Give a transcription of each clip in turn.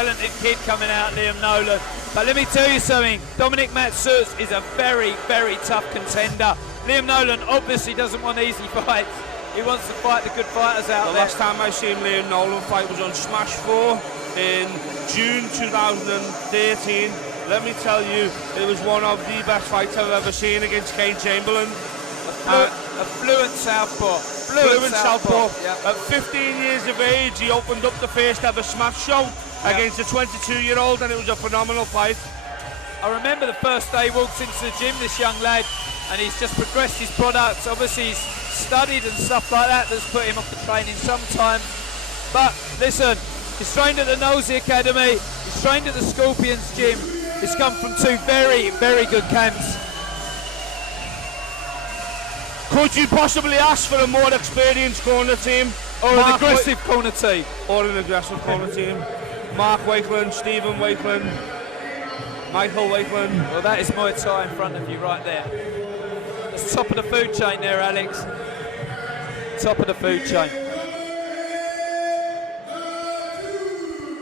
talented kid coming out, Liam Nolan. But let me tell you something, Dominic Matusz is a very, very tough contender. Liam Nolan obviously doesn't want easy fights. He wants to fight the good fighters out there. The last time I seen Liam Nolan fight was on Smash 4 in June 2013. Let me tell you, it was one of the best fights I've ever seen against Kane Chamberlain. A fluent southpaw. Fluent southpaw. Yep. At 15 years of age, he opened up the first ever Smash show against a 22-year-old, and it was a phenomenal fight. I remember the first day he walked into the gym, this young lad, and he's just progressed his products. Obviously, he's studied and stuff like that that's put him off the training sometimes. But listen, he's trained at the Nosey Academy, he's trained at the Scorpions gym. He's come from two very, very good camps. Could you possibly ask for a more experienced corner team? Or an aggressive corner team? Or an aggressive corner team. Mark Wakeland, Stephen Wakeland, Michael Wakeland. Well, that is Muay Thai in front of you right there. That's top of the food chain there, Alex. Top of the food chain.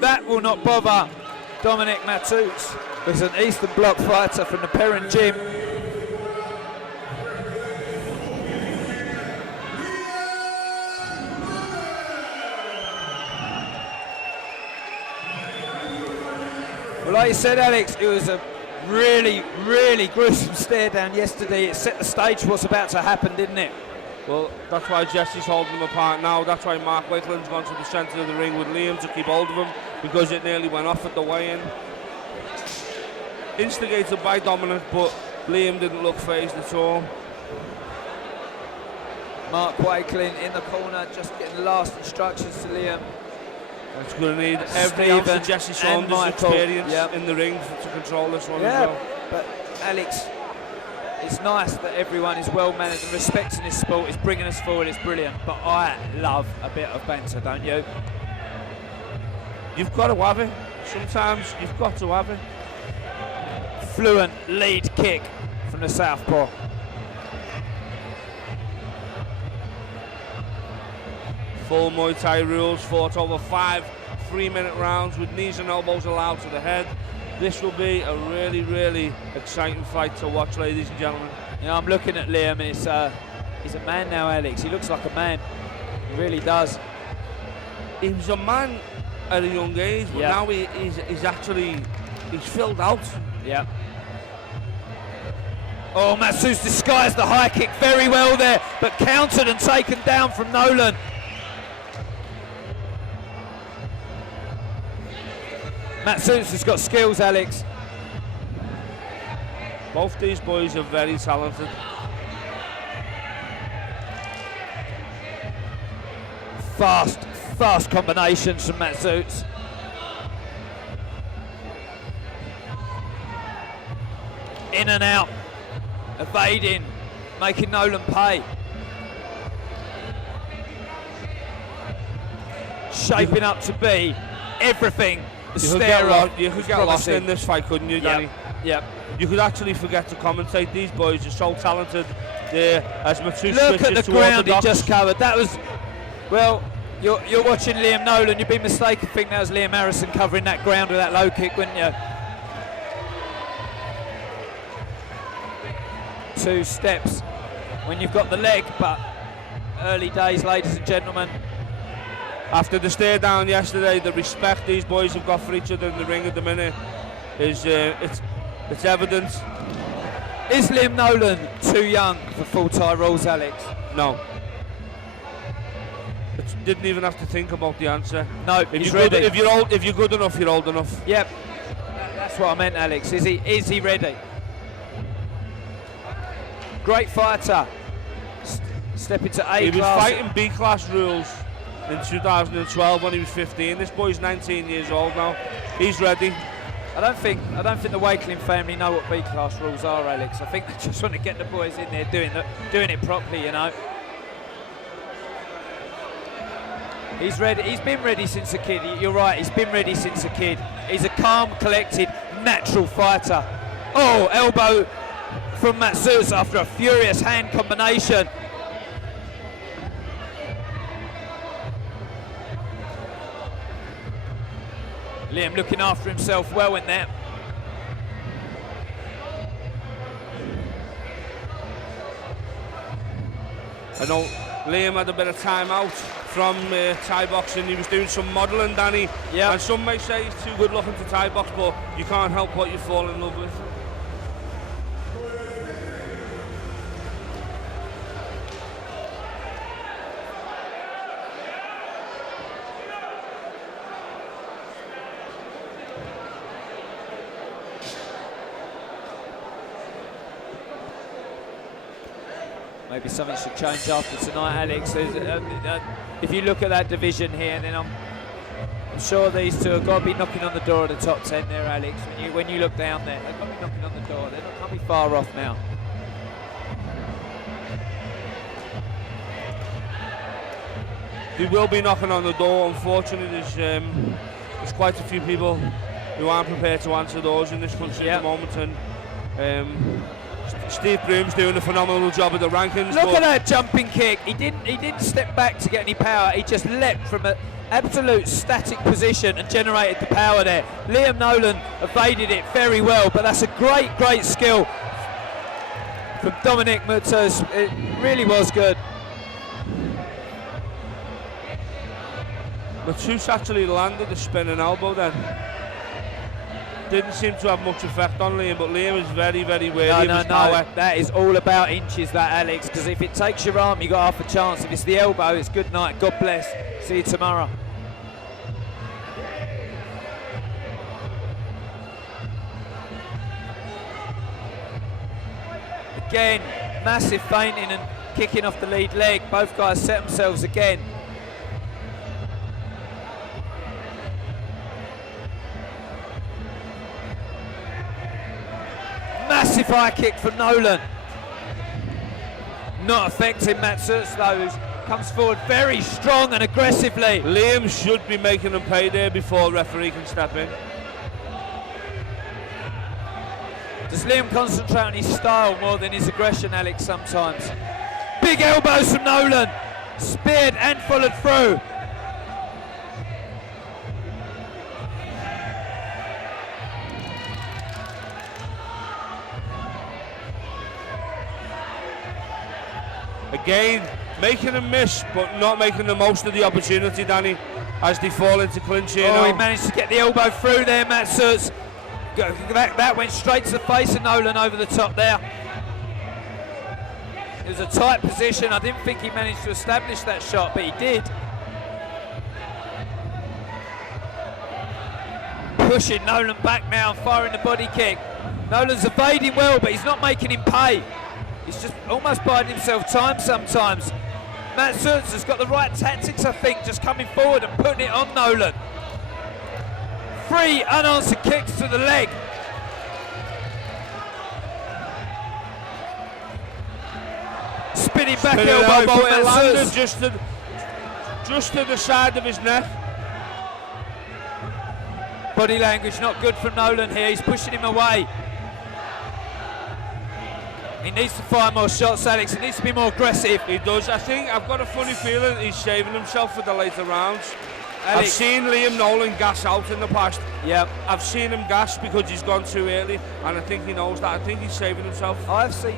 That will not bother Dominic Matusz, who's an Eastern Bloc fighter from the parent gym. Well, like you said, Alex, it was a really, really gruesome stare down yesterday. It set the stage for what's about to happen, didn't it? Well, that's why Jesse's holding them apart now. That's why Mark Wakeland's gone to the centre of the ring with Liam to keep hold of him, because it nearly went off at the weigh-in. Instigated by Dominic, but Liam didn't look phased at all. Mark Wakeland in the corner, just getting the last instructions to Liam. It's going to need every ounce of Jesse Saunders' experience in the ring to control this one as well. But Alex, it's nice that everyone is well mannered and respecting this sport. It's bringing us forward. It's brilliant. But I love a bit of banter, don't you? You've got to have it. Sometimes you've got to have it. Fluent lead kick from the southpaw. Full Muay Thai rules, fought over 5 3-minute rounds with knees and elbows allowed to the head. This will be a really, really exciting fight to watch, ladies and gentlemen. You know, I'm looking at Liam, and he's a man now, Alex. He looks like a man. He really does. He was a man at a young age, but now he's filled out. Yeah. Oh, Matusz disguised the high kick very well there, but countered and taken down from Nolan. Matusz has got skills, Alex. Both these boys are very talented. Fast combinations from Matusz. In and out, evading, making Nolan pay. Shaping up to be everything. You could get lost in this fight, couldn't you, Danny? Yep. You could actually forget to commentate. These boys are so talented. As Matusz look at the ground he docks. just covered. That was, well, you're watching Liam Nolan. You'd be mistaken to think that was Liam Harrison covering that ground with that low kick, wouldn't you? 2 steps when you've got the leg, but early days, ladies and gentlemen. After the stare down yesterday, the respect these boys have got for each other in the ring at the minute is it's evident. Is Liam Nolan too young for full Thai rules, Alex? No. Didn't even have to think about the answer. No, if you're good enough, you're old enough. Yep. That's what I meant, Alex. Is he ready? Great fighter. Step into A class. He was fighting B class rules in 2012 when he was 15. This boy's 19 years old now. He's ready. I don't think the Wakeland family know what B class rules are, Alex. I think they just want to get the boys in there doing it properly, you know. He's ready. He's been ready since a kid. You're right. He's been ready since a kid. He's a calm, collected, natural fighter. Oh, elbow from Matusz after a furious hand combination. Liam looking after himself well in there. I know Liam had a bit of time out from Thai boxing. He was doing some modelling, Danny. Yeah. And some may say he's too good looking to Thai box, but you can't help what you fall in love with. Maybe something should change after tonight, Alex. If you look at that division here, then I'm sure these two have got to be knocking on the door of the top 10 there, Alex. When you look down there, they've got to be knocking on the door. They can't be far off now. They will be knocking on the door. Unfortunately, there's quite a few people who aren't prepared to answer doors in this country at the moment, and Steve Broom's doing a phenomenal job at the rankings. Look at that jumping kick. He didn't step back to get any power. He just leapt from an absolute static position and generated the power there. Liam Nolan evaded it very well, but that's a great skill from Dominic Matusz. It really was good. Matusz actually landed a spinning elbow then. Didn't seem to have much effect on Liam, but Liam is very wary of his power. That is all about inches, that, Alex, because if it takes your arm, you got half a chance. If it's the elbow, it's good night. God bless. See you tomorrow. Again, massive feinting and kicking off the lead leg. Both guys set themselves again. Massive high kick from Nolan. Not affecting Matusz though, who comes forward very strong and aggressively. Liam should be making him pay there before referee can step in. Does Liam concentrate on his style more than his aggression, Alex, sometimes? Big elbows from Nolan. Speared and followed through. Again, making a miss, but not making the most of the opportunity, Danny, as they fall into clinch here now. He managed to get the elbow through there, Matusz. That went straight to the face of Nolan over the top there. It was a tight position. I didn't think he managed to establish that shot, but he did. Pushing Nolan back now and firing the body kick. Nolan's evading well, but he's not making him pay. He's just almost buying himself time sometimes. Matusz has got the right tactics, I think, just coming forward and putting it on Nolan. 3 unanswered kicks to the leg. Spinning back elbow by Matusz. Just to the side of his neck. Body language not good from Nolan here. He's pushing him away. He needs to fire more shots, Alex. He needs to be more aggressive. He does. I think I've got a funny feeling he's saving himself for the later rounds. Alex. I've seen Liam Nolan gas out in the past. Yep. I've seen him gas because he's gone too early, and I think he knows that. I think he's saving himself. I've seen.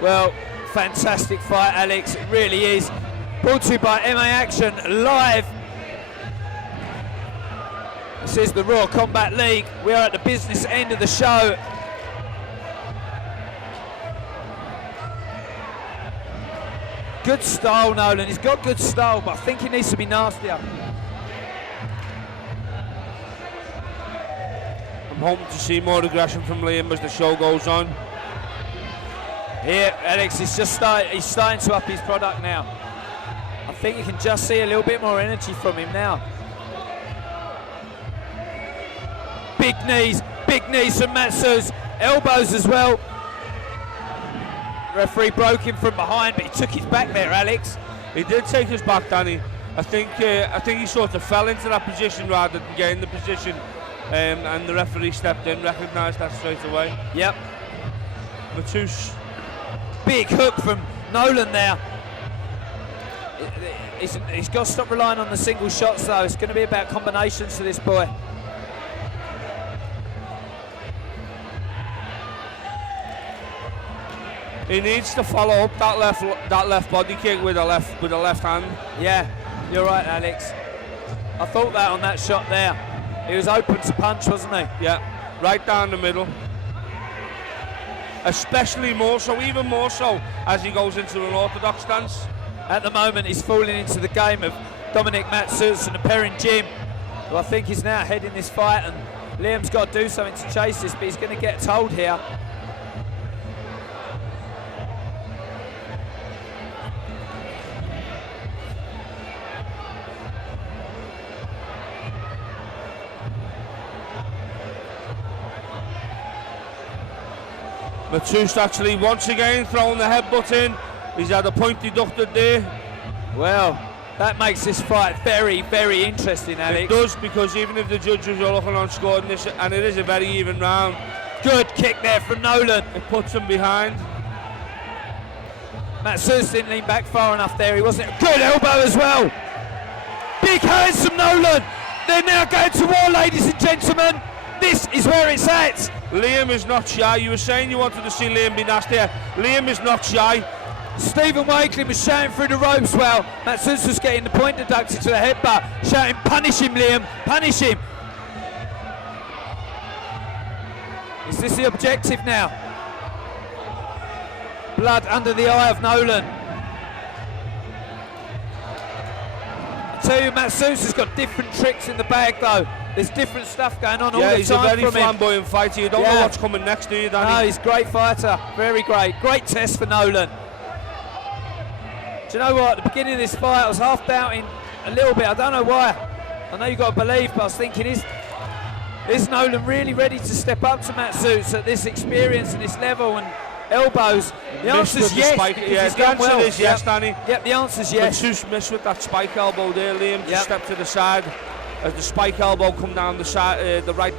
Well, fantastic fight, Alex. It really is. Brought to you by MA Action live. This is the Raw Combat League. We are at the business end of the show. Good style, Nolan. He's got good style, but I think he needs to be nastier. I'm hoping to see more aggression from Liam as the show goes on. Here, Alex, he's starting to up his product now. I think you can just see a little bit more energy from him now. Big knees, big knees from Matusz, elbows as well. Referee broke him from behind, but he took his back there, Alex. He did take his back, Danny. I think he sort of fell into that position rather than getting the position, and the referee stepped in, recognised that straight away. Yep. Matusz. Big hook from Nolan there. He's got to stop relying on the single shots though. It's going to be about combinations for this boy. He needs to follow up that left body kick with a left hand. Yeah, you're right, Alex. I thought that on that shot there. He was open to punch, wasn't he? Yeah, right down the middle. Especially more so, even more so, as he goes into an orthodox stance. At the moment, he's falling into the game of Dominic Matusz and the Perrin Gym, who I think is now heading this fight, and Liam's got to do something to chase this, but he's going to get told here. Matusz actually once again throwing the headbutt in. He's had a point deducted there. Well, that makes this fight very, very interesting, Alex. It does, because even if the judges are looking on scoring this, and it is a very even round. Good kick there from Nolan. It puts him behind. Matusz didn't lean back far enough there. He wasn't. Good elbow as well. Big hands from Nolan. They're now going to war, ladies and gentlemen. This is where it's at. Liam is not shy. You were saying you wanted to see Liam be nastier. Liam is not shy. Stephen Wakelin was shouting through the ropes. Well, Matusz was getting the point deducted to the headbutt, shouting, "Punish him, Liam, punish him." Is this the objective now? Blood under the eye of Nolan. I tell you, Matusz has got different tricks in the bag though. There's different stuff going on all the time. Yeah, he's a very flamboyant fighter. You don't know what's coming next, do you, Danny? No, he's a great fighter. Very great. Great test for Nolan. Do you know what? At the beginning of this fight, I was half doubting a little bit. I don't know why. I know you've got to believe, but I was thinking, is Nolan really ready to step up to Matusz at this experience and this level and elbows? The answer's yes. Yeah, the answer is yes, Danny. Yep, the answer's yes. Matusz missed with that spike elbow there. Liam just stepped to the side as the spike elbow come down the side, the right.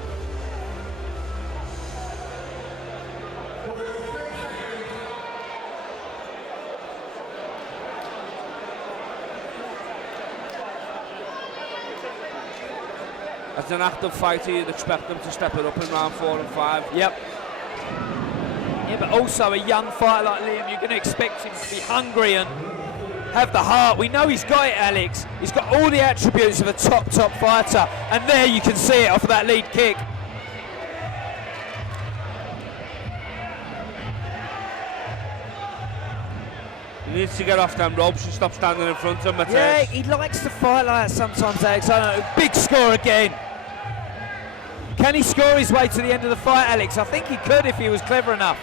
As an active fighter, you'd expect them to step it up in round 4 and 5. Yep. Yeah, but also a young fighter like Liam, you're going to expect him to be hungry and have the heart. We know he's got it, Alex. He's got all the attributes of a top fighter. And there you can see it off of that lead kick. He needs to get off them ropes and stop standing in front of him. Yeah, he likes to fight like that sometimes, Alex. I don't know. Big score again. Can he score his way to the end of the fight, Alex? I think he could if he was clever enough.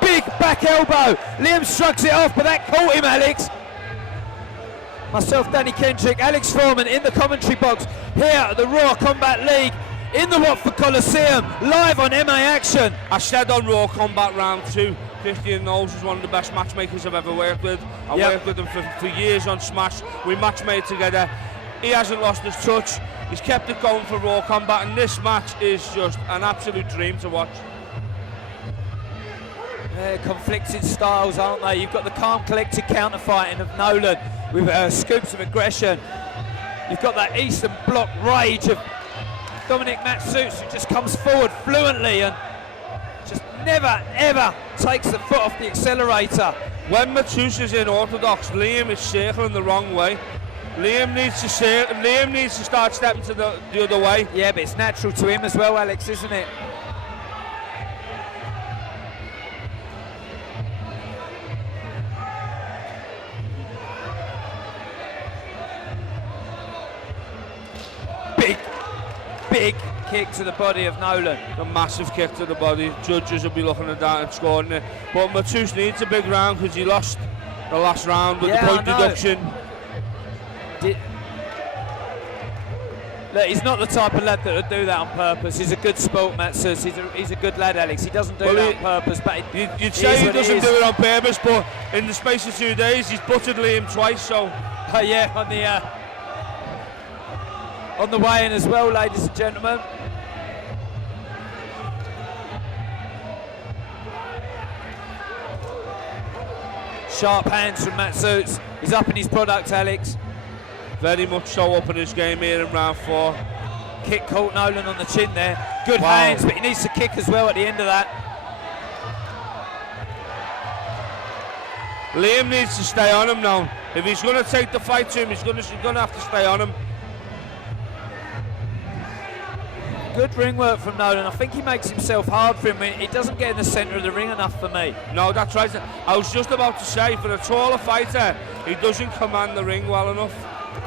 Big back elbow. Liam shrugs it off, but that caught him, Alex. Myself, Danny Kendrick, Alex Foreman in the commentary box here at the Raw Combat League in the Watford Coliseum, live on MA Action. I said on Raw Combat Round 2, 50 knows is one of the best matchmakers I've ever worked with. I worked with him for years on Smash. We matchmade together. He hasn't lost his touch. He's kept it going for Raw Combat, and this match is just an absolute dream to watch. Conflicting styles, aren't they? You've got the calm, collected counter-fighting of Nolan with scoops of aggression. You've got that Eastern Bloc rage of Dominic Matusz, who just comes forward fluently and just never, ever takes the foot off the accelerator. When Matusz is in orthodox, Liam is circling the wrong way. Liam needs to start stepping to the other way. Yeah, but it's natural to him as well, Alex, isn't it? Big kick to the body of Nolan. A massive kick to the body. Judges will be looking at that and scoring it. But Matusz needs a big round because he lost the last round with the point deduction. Look, he's not the type of lad that would do that on purpose. He's a good sport, Matusz. He's a good lad, Alex. He doesn't do that on purpose, but you'd say he doesn't do it on purpose, but in the space of 2 days, he's buttered Liam twice. So, yeah, on the way in as well, ladies and gentlemen. Sharp hands from Matusz. He's up in his product, Alex. Very much so up in his game here in round 4. Kick caught Nolan on the chin there. Good hands, but he needs to kick as well at the end of that. Liam needs to stay on him now. If he's going to take the fight to him, he's going to have to stay on him. Good ring work from Nolan. I think he makes himself hard for him. He doesn't get in the centre of the ring enough for me. No, that's right. I was just about to say, for a taller fighter, he doesn't command the ring well enough.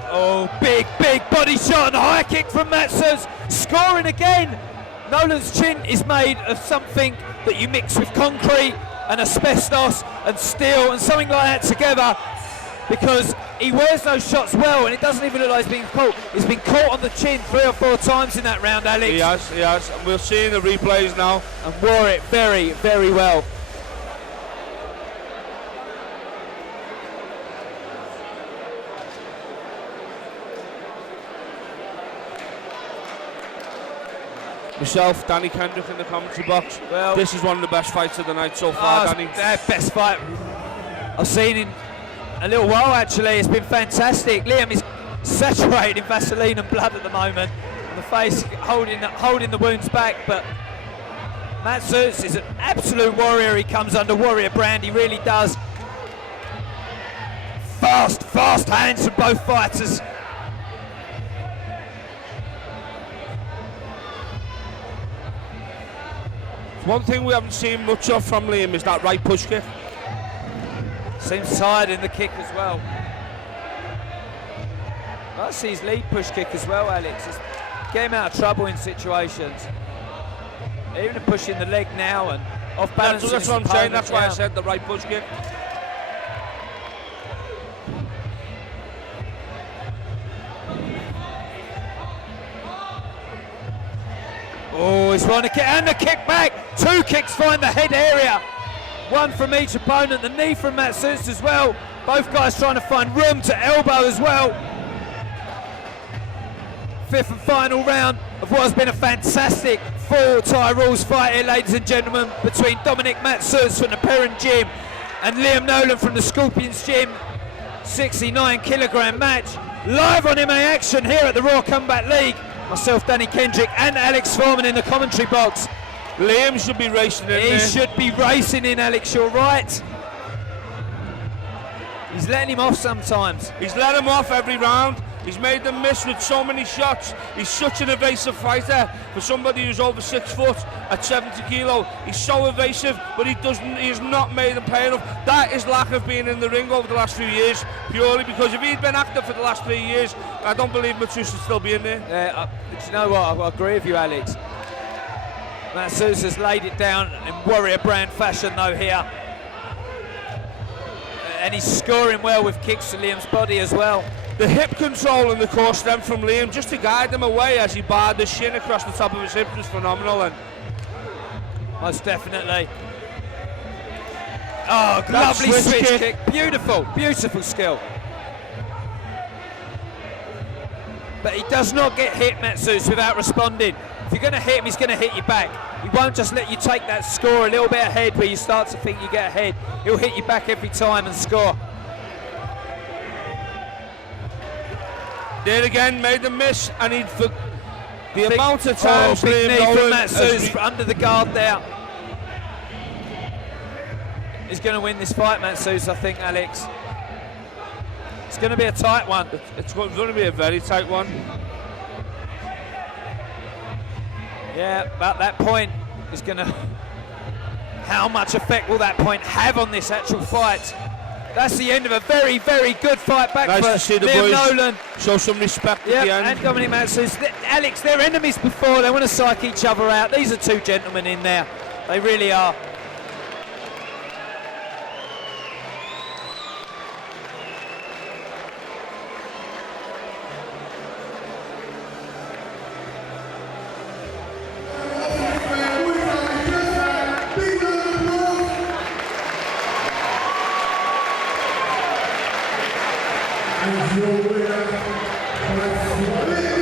Oh, big body shot and high kick from Matusz. Scoring again. Nolan's chin is made of something that you mix with concrete and asbestos and steel and something like that together, because he wears those shots well, and it doesn't even look like he's being caught. He's been caught on the chin 3 or 4 times in that round, Alex. He has. We'll see in the replays now. And wore it very, very well. Myself, Danny Kendrick in the commentary box. Well, this is one of the best fights of the night so far, Danny. Best fight I've seen in a little while, actually. It's been fantastic. Liam is saturated in Vaseline and blood at the moment. The face holding the wounds back, but Matusz is an absolute warrior. He comes under warrior brand, he really does. Fast hands from both fighters. One thing we haven't seen much of from Liam is that right push kick. Seems tired in the kick as well. I see his lead push kick as well, Alex. It's getting him out of trouble in situations. Even pushing the leg now and off balance. That's what I'm saying. That's why I said the right push kick. Oh, he's trying to kick, and the kick back. 2 kicks find the head area. 1 from each opponent. The knee from Matusz as well. Both guys trying to find room to elbow as well. 5th and final round of what has been a fantastic full Thai rules fight here, ladies and gentlemen, between Dominic Matusz from the Perrin Gym and Liam Nolan from the Scorpions Gym. 69 kilogram match. Live on MA Action here at the Raw Combat League. Myself, Danny Kendrick, and Alex Foreman in the commentary box. Liam should be racing in. He should be racing in, Alex, you're right. He's letting him off sometimes. He's let him off every round. He's made them miss with so many shots. He's such an evasive fighter for somebody who's over 6 foot at 70 kilo. He's so evasive, but he's not made them pay enough. That is lack of being in the ring over the last few years, purely because if he'd been active for the last 3 years, I don't believe Matusz would still be in there. Do you know what? I agree with you, Alex. Matusz has laid it down in warrior brand fashion though here. And he's scoring well with kicks to Liam's body as well. The hip control and the core strength from Liam just to guide him away as he barred the shin across the top of his hips was phenomenal. And most definitely. Oh, lovely switch kick. Beautiful skill. But he does not get hit, Matusz, without responding. If you're going to hit him, he's going to hit you back. He won't just let you take that score a little bit ahead where you start to think you get ahead. He'll hit you back every time and score. There again, made them miss, and the amount of times big knee Nolan from Matusz under the guard there. He's going to win this fight, Matusz, I think, Alex. It's going to be a tight one. It's going to be a very tight one. Yeah, about that point is going to... How much effect will that point have on this actual fight? That's the end of a very, very good fight back nice for to see the Liam boys Nolan. Show some respect at the end. And Dominic Matusz. Alex, they're enemies before. They want to psych each other out. These are 2 gentlemen in there. They really are. And your winner by split